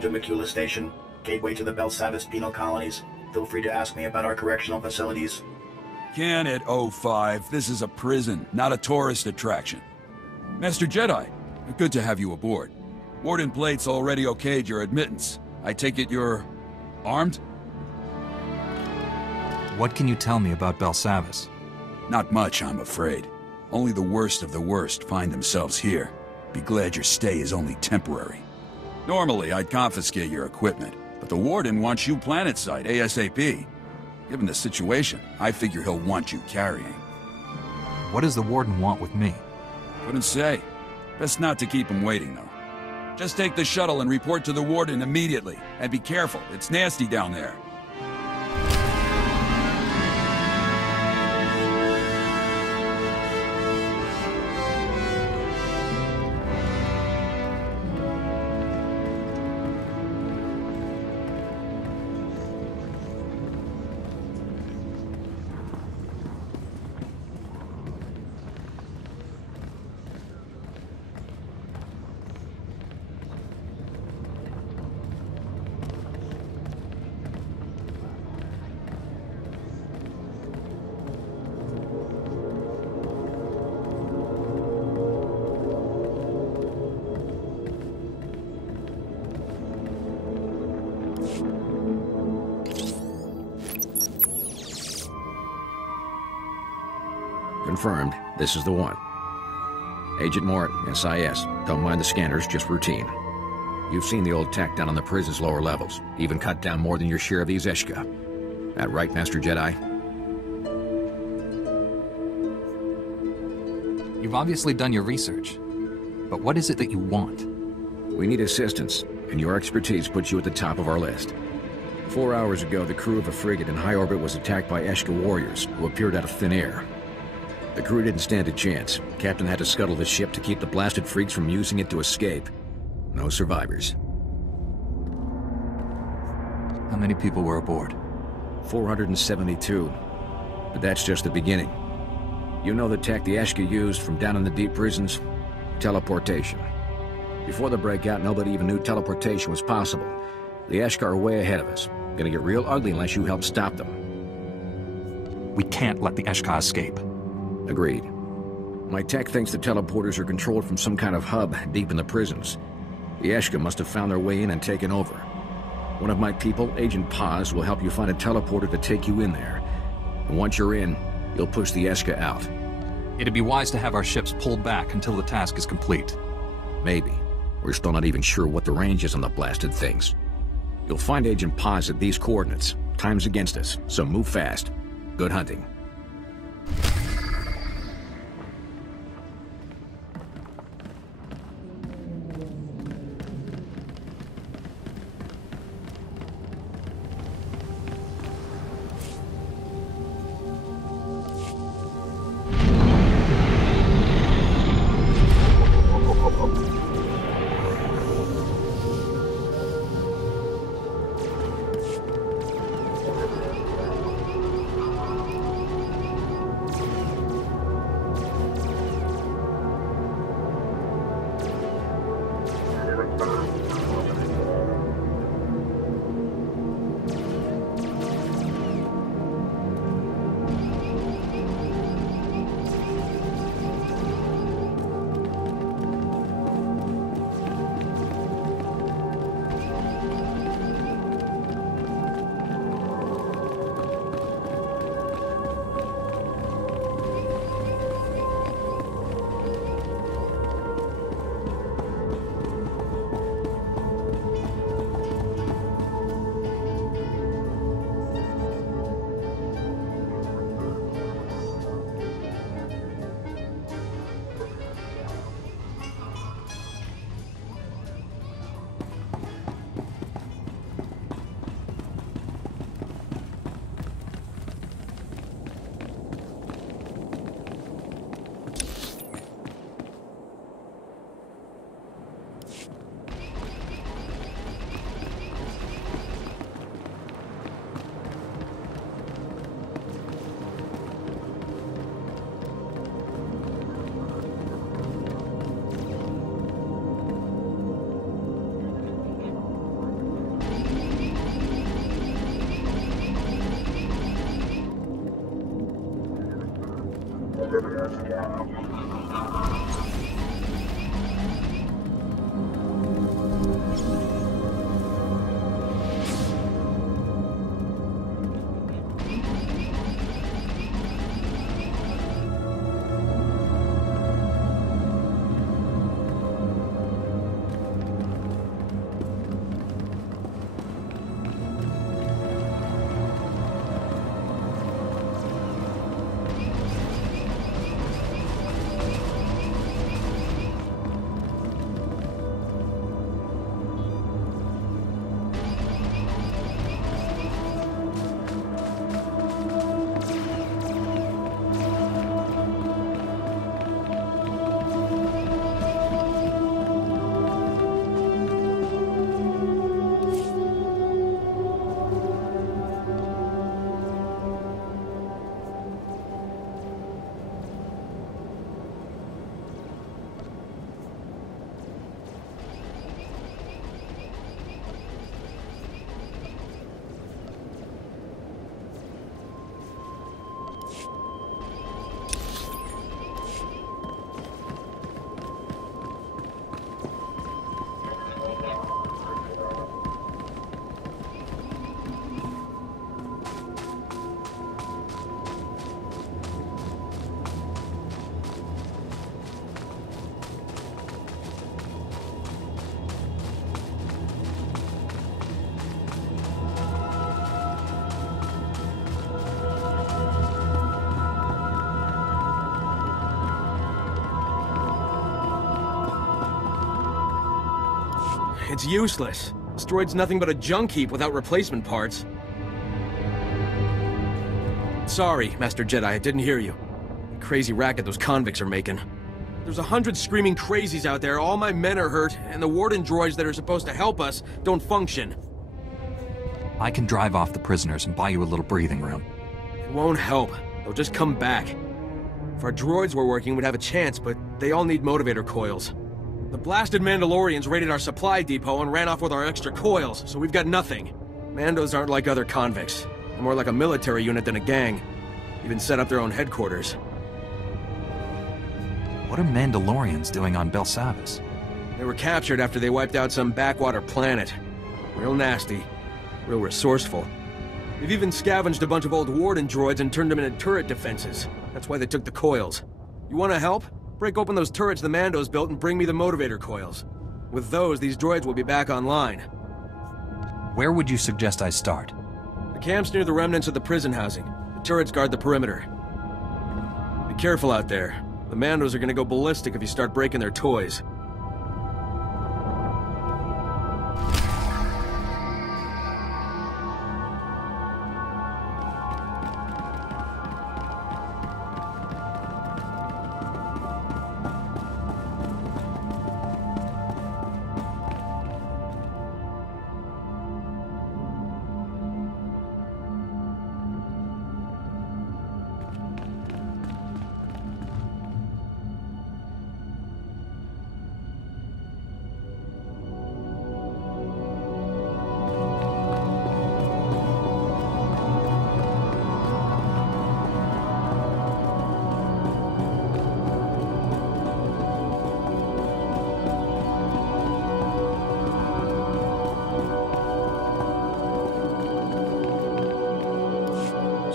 Welcome to Makula Station, gateway to the Belsavis penal colonies. Feel free to ask me about our correctional facilities. Can it, 05? This is a prison, not a tourist attraction. Master Jedi, good to have you aboard. Warden Blade's already okayed your admittance. I take it you're armed? What can you tell me about Belsavis? Not much, I'm afraid. Only the worst of the worst find themselves here. Be glad your stay is only temporary. Normally, I'd confiscate your equipment, but the Warden wants you planetside ASAP. Given the situation, I figure he'll want you carrying. What does the Warden want with me? Couldn't say. Best not to keep him waiting, though. Just take the shuttle and report to the Warden immediately. And be careful, it's nasty down there. Confirmed. This is the one. Agent Mort, SIS. Don't mind the scanners, just routine. You've seen the old tech down on the prison's lower levels. Even cut down more than your share of these Eshka. That right, Master Jedi? You've obviously done your research. But what is it that you want? We need assistance, and your expertise puts you at the top of our list. 4 hours ago, the crew of a frigate in high orbit was attacked by Eshka warriors, who appeared out of thin air. The crew didn't stand a chance. Captain had to scuttle the ship to keep the blasted freaks from using it to escape. No survivors. How many people were aboard? 472. But that's just the beginning. You know the tech the Eshka used from down in the deep prisons? Teleportation. Before the breakout, nobody even knew teleportation was possible. The Eshka are way ahead of us. Gonna get real ugly unless you help stop them. We can't let the Eshka escape. Agreed. My tech thinks the teleporters are controlled from some kind of hub deep in the prisons. The Eshka must have found their way in and taken over. One of my people, Agent Paz, will help you find a teleporter to take you in there. And once you're in, you'll push the Eshka out. It'd be wise to have our ships pulled back until the task is complete. Maybe. We're still not even sure what the range is on the blasted things. You'll find Agent Paz at these coordinates. Time's against us, so move fast. Good hunting. It's useless. This droid's nothing but a junk heap without replacement parts. Sorry, Master Jedi, I didn't hear you. The crazy racket those convicts are making. There's 100 screaming crazies out there, all my men are hurt, and the warden droids that are supposed to help us don't function. I can drive off the prisoners and buy you a little breathing room. It won't help. They'll just come back. If our droids were working, we'd have a chance, but they all need motivator coils. The blasted Mandalorians raided our supply depot and ran off with our extra coils, so we've got nothing. Mandos aren't like other convicts. They're more like a military unit than a gang. Even set up their own headquarters. What are Mandalorians doing on Belsavis? They were captured after they wiped out some backwater planet. Real nasty. Real resourceful. They've even scavenged a bunch of old warden droids and turned them into turret defenses. That's why they took the coils. You wanna help? Break open those turrets the Mandos built and bring me the motivator coils. With those, these droids will be back online. Where would you suggest I start? The camp's near the remnants of the prison housing. The turrets guard the perimeter. Be careful out there. The Mandos are gonna go ballistic if you start breaking their toys.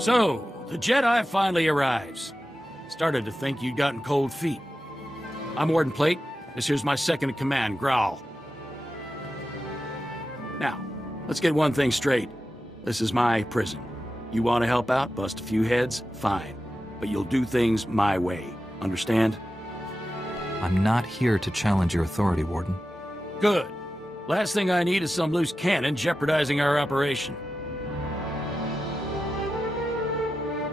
So, the Jedi finally arrives. Started to think you'd gotten cold feet. I'm Warden Plate. This here's my second-in-command, Growl. Now, let's get one thing straight. This is my prison. You want to help out, bust a few heads, fine. But you'll do things my way. Understand? I'm not here to challenge your authority, Warden. Good. Last thing I need is some loose cannon jeopardizing our operation.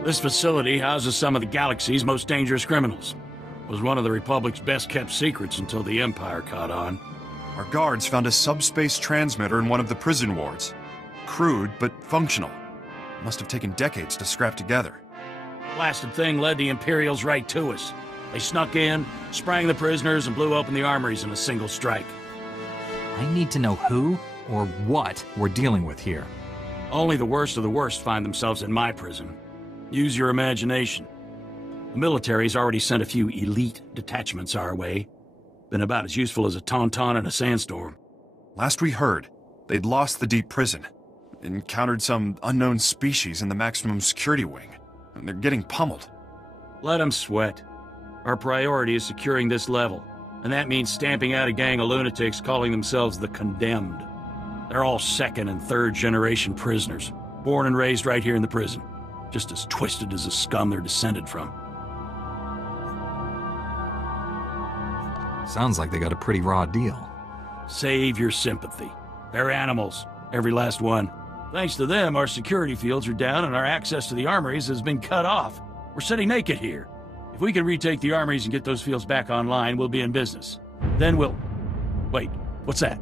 This facility houses some of the galaxy's most dangerous criminals. It was one of the Republic's best-kept secrets until the Empire caught on. Our guards found a subspace transmitter in one of the prison wards. Crude, but functional. Must have taken decades to scrap together. Blasted thing led the Imperials right to us. They snuck in, sprang the prisoners, and blew open the armories in a single strike. I need to know who or what we're dealing with here. Only the worst of the worst find themselves in my prison. Use your imagination. The military's already sent a few elite detachments our way. Been about as useful as a tauntaun in a sandstorm. Last we heard, they'd lost the deep prison. Encountered some unknown species in the maximum security wing. And they're getting pummeled. Let them sweat. Our priority is securing this level. And that means stamping out a gang of lunatics calling themselves the Condemned. They're all second and third generation prisoners. Born and raised right here in the prison. Just as twisted as the scum they're descended from. Sounds like they got a pretty raw deal. Save your sympathy. They're animals. Every last one. Thanks to them, our security fields are down and our access to the armories has been cut off. We're sitting naked here. If we can retake the armories and get those fields back online, we'll be in business. Then we'll... Wait, what's that?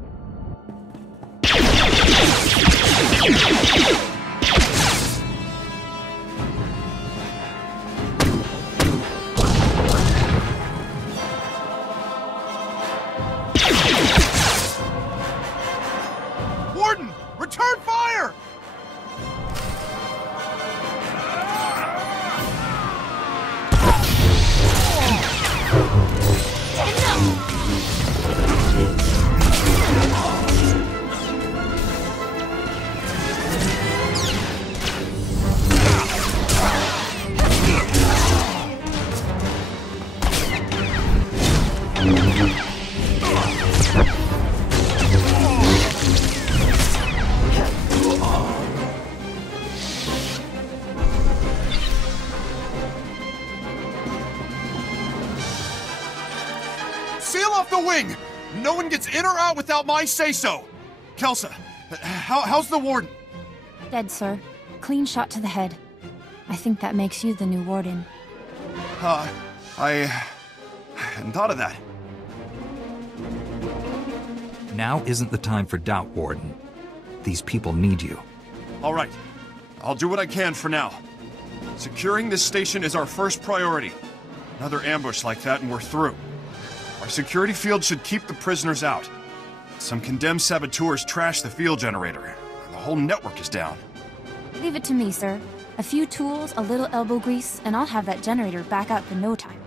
Warden! Return fire! Seal off the wing! No one gets in or out without my say-so! Kelsa, how's the warden? Dead, sir. Clean shot to the head. I think that makes you the new warden. I hadn't thought of that. Now isn't the time for doubt, Warden. These people need you. All right. I'll do what I can for now. Securing this station is our first priority. Another ambush like that and we're through. Our security field should keep the prisoners out. Some condemned saboteurs trashed the field generator, and the whole network is down. Leave it to me, sir. A few tools, a little elbow grease, and I'll have that generator back up in no time.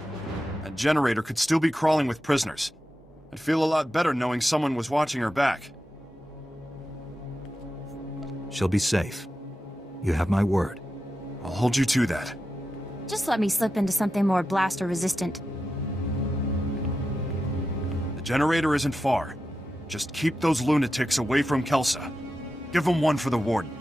That generator could still be crawling with prisoners. I'd feel a lot better knowing someone was watching her back. She'll be safe. You have my word. I'll hold you to that. Just let me slip into something more blaster resistant. The generator isn't far. Just keep those lunatics away from Kelsa. Give them one for the warden.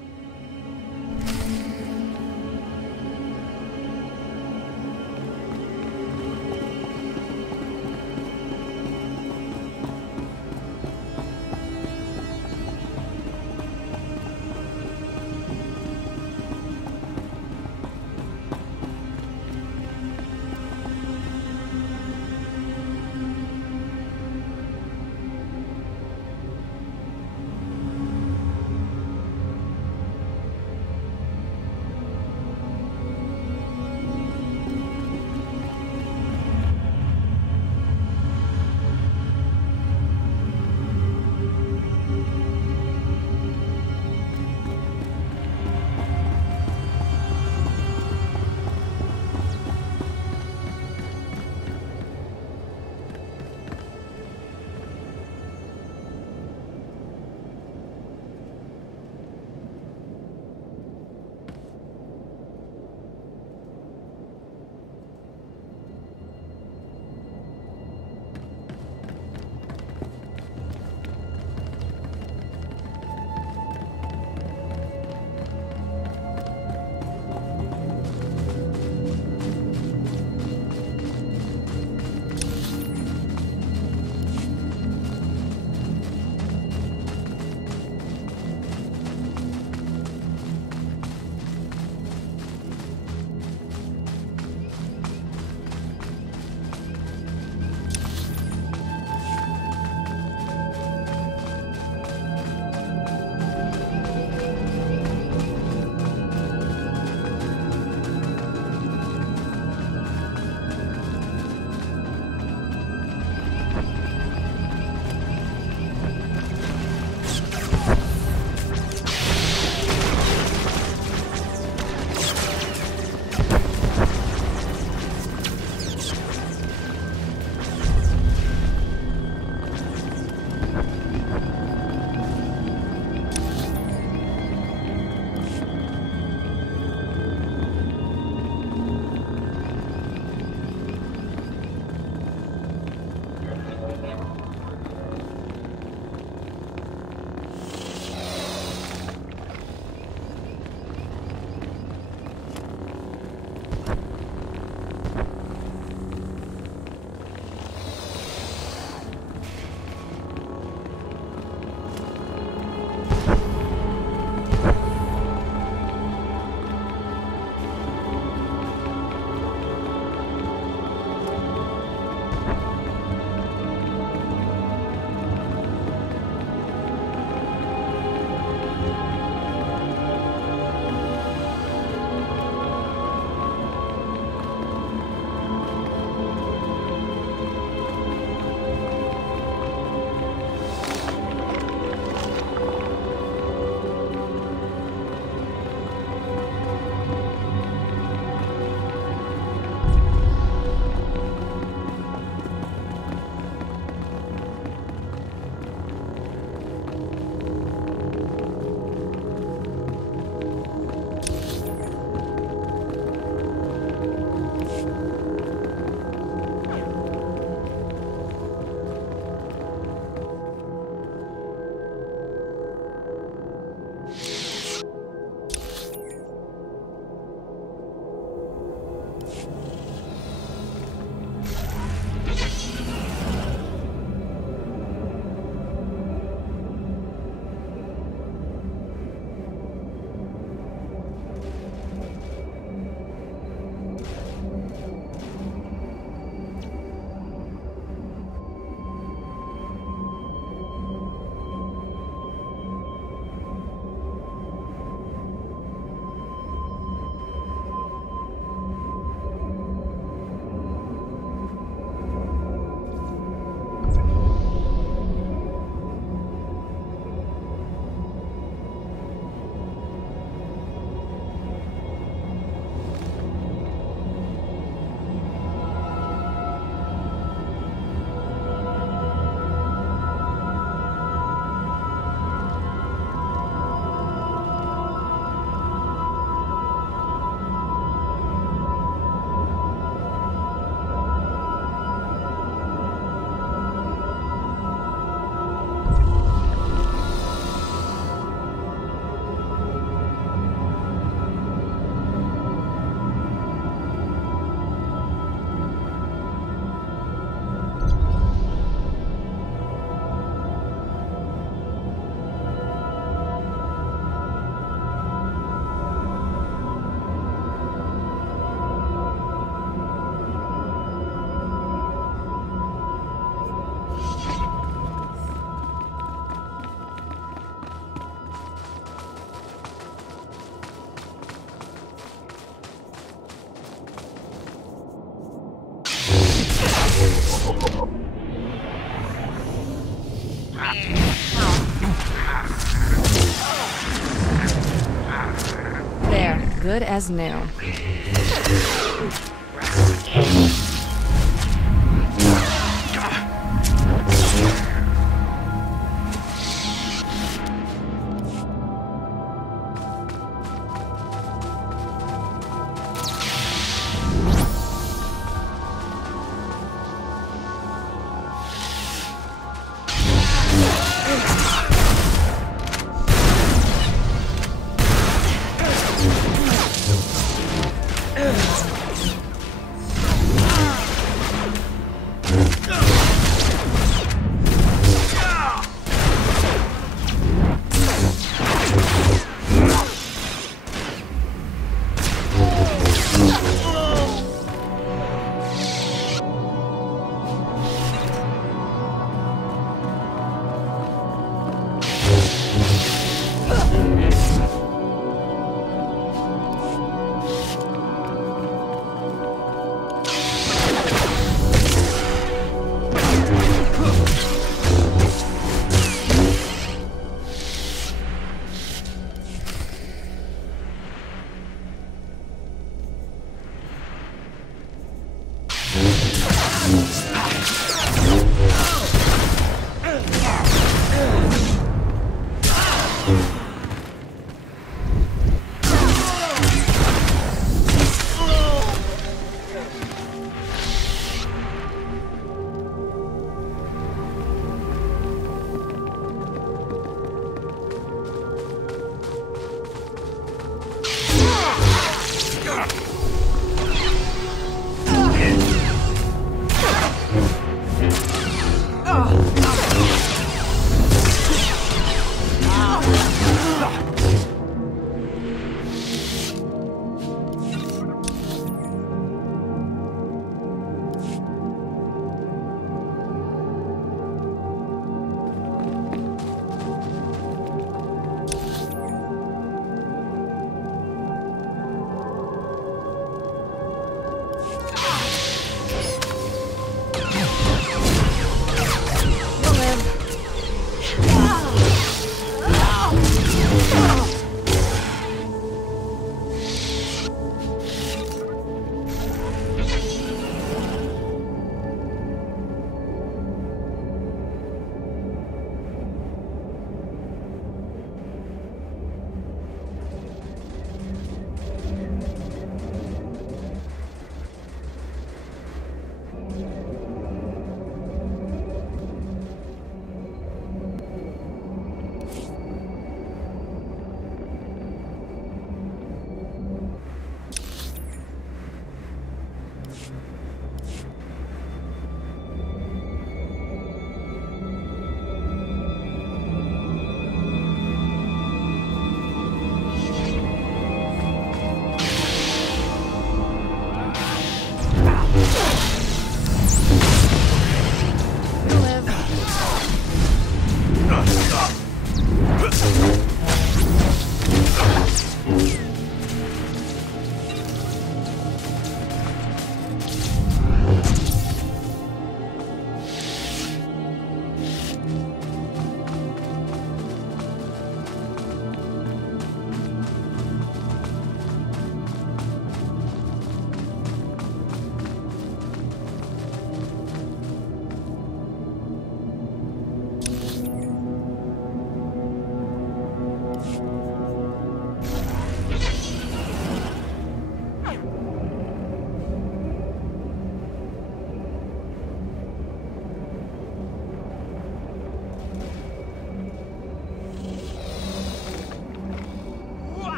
good as new.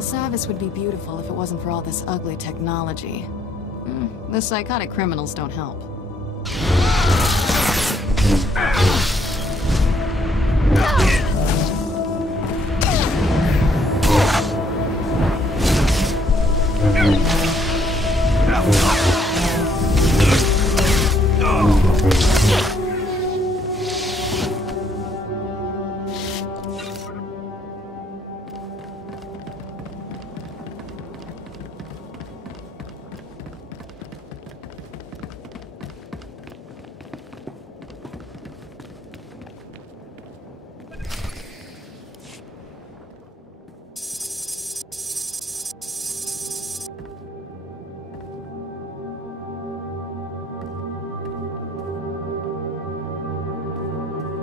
Belsavis would be beautiful if it wasn't for all this ugly technology. The psychotic criminals don't help.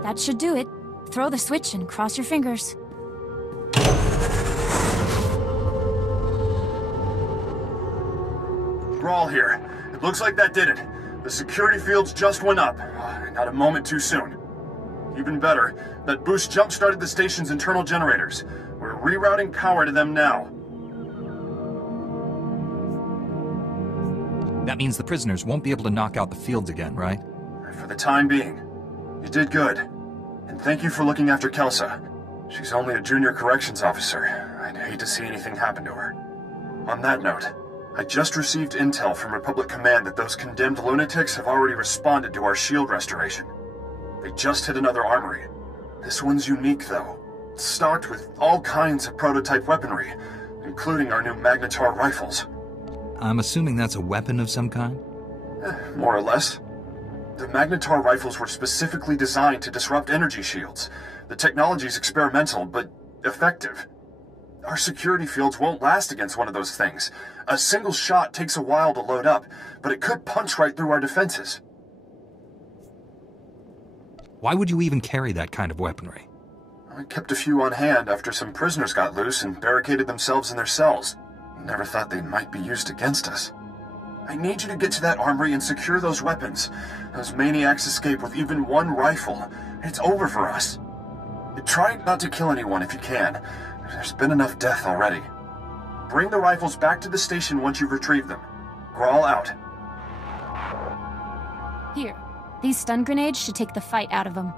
That should do it. Throw the switch and cross your fingers. Grawl here. It looks like that did it. The security fields just went up. Not a moment too soon. Even better, that boost jump-started the station's internal generators. We're rerouting power to them now. That means the prisoners won't be able to knock out the fields again, right? For the time being. You did good. And thank you for looking after Kelsa. She's only a junior corrections officer. I'd hate to see anything happen to her. On that note, I just received intel from Republic Command that those condemned lunatics have already responded to our shield restoration. They just hit another armory. This one's unique, though. It's stocked with all kinds of prototype weaponry, including our new Magnetar rifles. I'm assuming that's a weapon of some kind? More or less. The Magnetar rifles were specifically designed to disrupt energy shields. The technology's experimental, but effective. Our security fields won't last against one of those things. A single shot takes a while to load up, but it could punch right through our defenses. Why would you even carry that kind of weaponry? I kept a few on hand after some prisoners got loose and barricaded themselves in their cells. Never thought they might be used against us. I need you to get to that armory and secure those weapons. Those maniacs escape with even one rifle. It's over for us. Try not to kill anyone if you can. There's been enough death already. Bring the rifles back to the station once you've retrieved them. Grawl out. Here. These stun grenades should take the fight out of them.